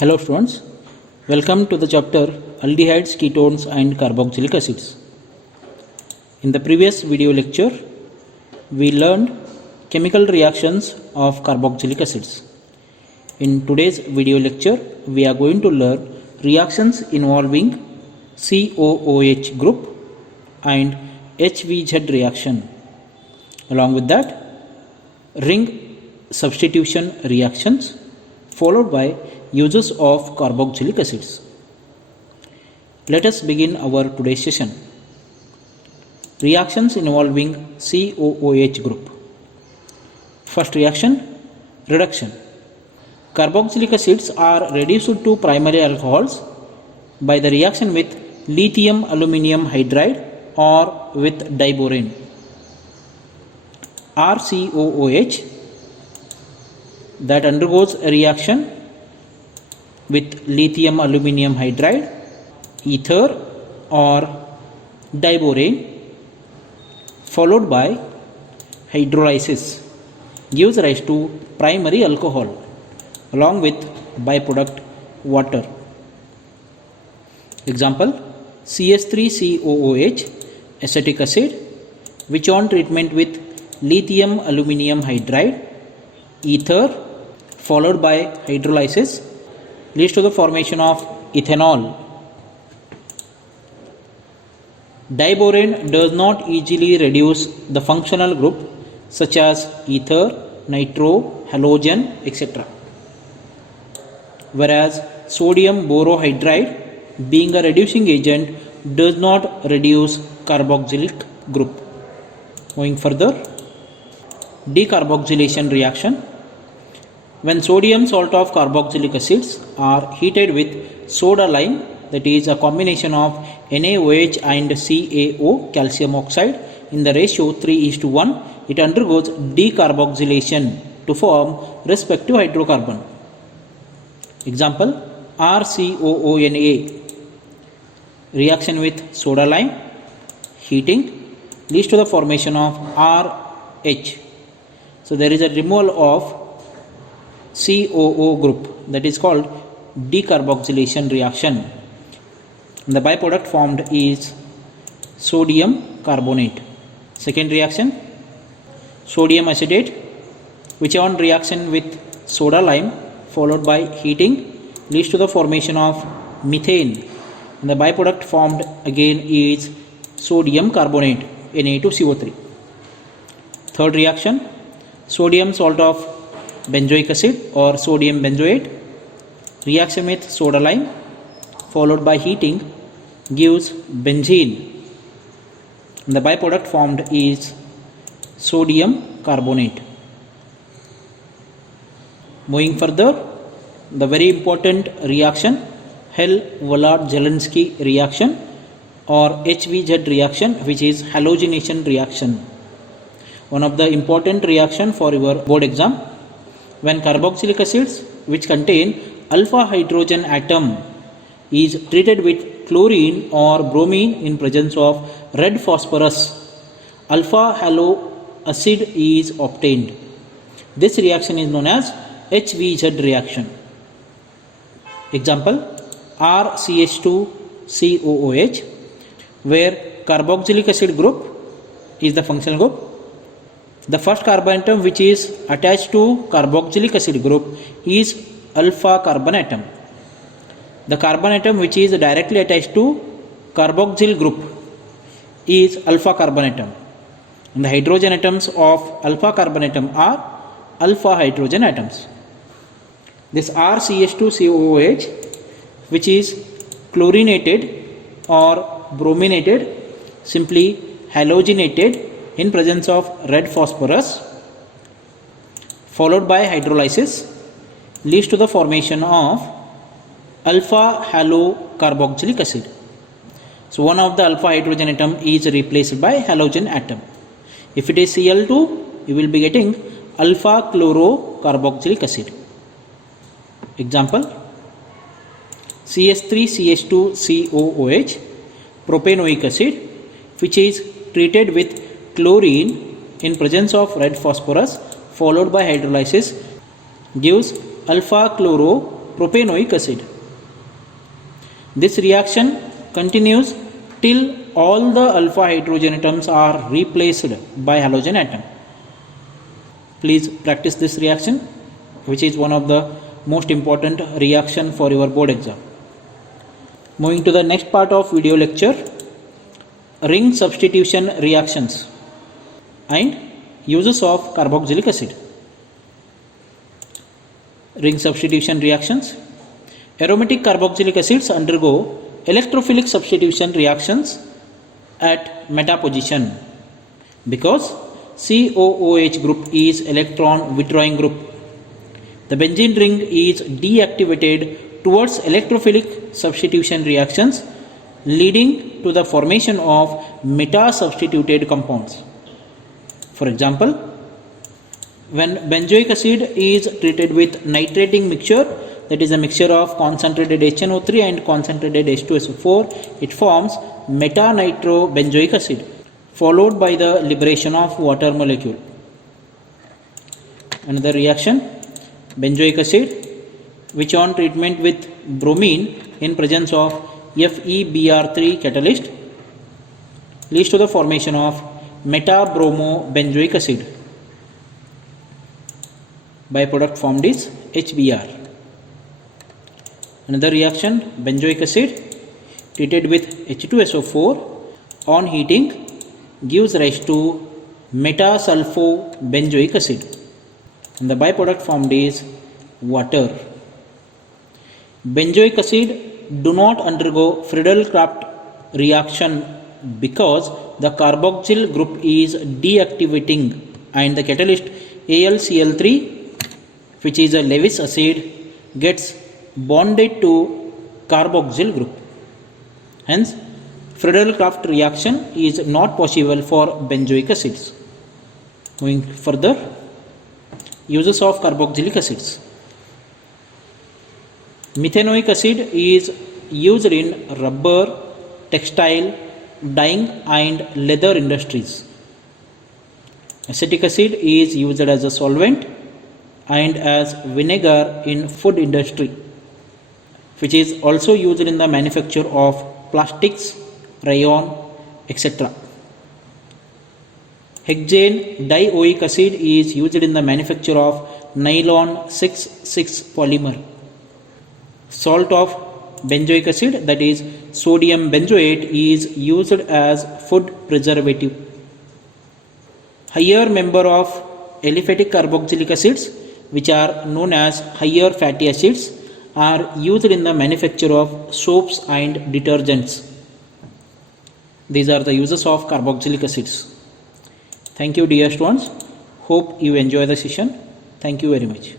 Hello students, welcome to the chapter Aldehydes, Ketones and Carboxylic Acids. In the previous video lecture, we learned chemical reactions of carboxylic acids. In today's video lecture, we are going to learn reactions involving COOH group and HVZ reaction. Along with that, ring substitution reactions followed by uses of carboxylic acids. Let us begin our today's session. Reactions involving COOH group. First reaction, reduction. Carboxylic acids are reduced to primary alcohols by the reaction with lithium aluminium hydride or with diborane. RCOOH that undergoes a reaction with lithium aluminium hydride, ether or diborane followed by hydrolysis gives rise to primary alcohol along with byproduct water. Example, CH3COOH acetic acid which on treatment with lithium aluminium hydride, ether followed by hydrolysis leads to the formation of ethanol. Diborane does not easily reduce the functional group such as ether, nitro, halogen, etc. Whereas sodium borohydride, being a reducing agent, does not reduce carboxylic group. Going further, decarboxylation reaction. When sodium salt of carboxylic acids are heated with soda lime, that is a combination of NaOH and CaO, calcium oxide, in the ratio 3:1, it undergoes decarboxylation to form respective hydrocarbon. Example, RCOONA reaction with soda lime, heating leads to the formation of RH. So there is a removal of COO group, that is called decarboxylation reaction. And the byproduct formed is sodium carbonate. Second reaction, sodium acetate which on reaction with soda lime followed by heating leads to the formation of methane. And the byproduct formed again is sodium carbonate, Na2CO3. Third reaction, sodium salt of benzoic acid or sodium benzoate reaction with soda lime followed by heating gives benzene. And the byproduct formed is sodium carbonate. Moving further, the very important reaction, Hell-Vollard-Zelensky reaction or HVZ reaction, which is halogenation reaction. One of the important reaction for your board exam. When carboxylic acids which contain alpha hydrogen atom is treated with chlorine or bromine in presence of red phosphorus, alpha halo acid is obtained. This reaction is known as HVZ reaction. Example, RCH2COOH where carboxylic acid group is the functional group. The first carbon atom which is attached to carboxylic acid group is alpha carbon atom. The carbon atom which is directly attached to carboxyl group is alpha carbon atom. And the hydrogen atoms of alpha carbon atom are alpha hydrogen atoms. This RCH2COOH which is chlorinated or brominated, simply halogenated in presence of red phosphorus followed by hydrolysis leads to the formation of alpha halocarboxylic acid. So one of the alpha hydrogen atom is replaced by halogen atom. If it is Cl2, you will be getting alpha chlorocarboxylic acid. Example, CH3CH2COOH propanoic acid which is treated with chlorine in presence of red phosphorus followed by hydrolysis gives alpha chloro propanoic acid. This reaction continues till all the alpha hydrogen atoms are replaced by halogen atom. Please practice this reaction, which is one of the most important reaction for your board exam. Moving to the next part of video lecture, ring substitution reactions and uses of carboxylic acid. Ring substitution reactions. Aromatic carboxylic acids undergo electrophilic substitution reactions at meta position because COOH group is electron withdrawing group. The benzene ring is deactivated towards electrophilic substitution reactions, leading to the formation of meta substituted compounds. For example, when benzoic acid is treated with nitrating mixture, that is a mixture of concentrated HNO3 and concentrated H2SO4, it forms meta-nitrobenzoic acid, followed by the liberation of water molecule. Another reaction, benzoic acid, which on treatment with bromine in presence of FeBr3 catalyst, leads to the formation of meta-bromobenzoic acid. Byproduct formed is HBr. Another reaction, benzoic acid treated with H2SO4 on heating gives rise to metasulfobenzoic acid, and the byproduct formed is water. Benzoic acid do not undergo Friedel-Crafts reaction because the carboxyl group is deactivating and the catalyst AlCl3, which is a Lewis acid, gets bonded to carboxyl group. Hence, Friedel-Crafts reaction is not possible for benzoic acids. Moving further, uses of carboxylic acids. Methanoic acid is used in rubber, textile, dyeing and leather industries. Acetic acid is used as a solvent and as vinegar in food industry, which is also used in the manufacture of plastics, rayon, etc. Hexane dioic acid is used in the manufacture of nylon 6,6 polymer. Salt of benzoic acid, that is sodium benzoate, is used as food preservative. Higher member of aliphatic carboxylic acids, which are known as higher fatty acids, are used in the manufacture of soaps and detergents. These are the uses of carboxylic acids. Thank you, dear students. Hope you enjoy the session. Thank you very much.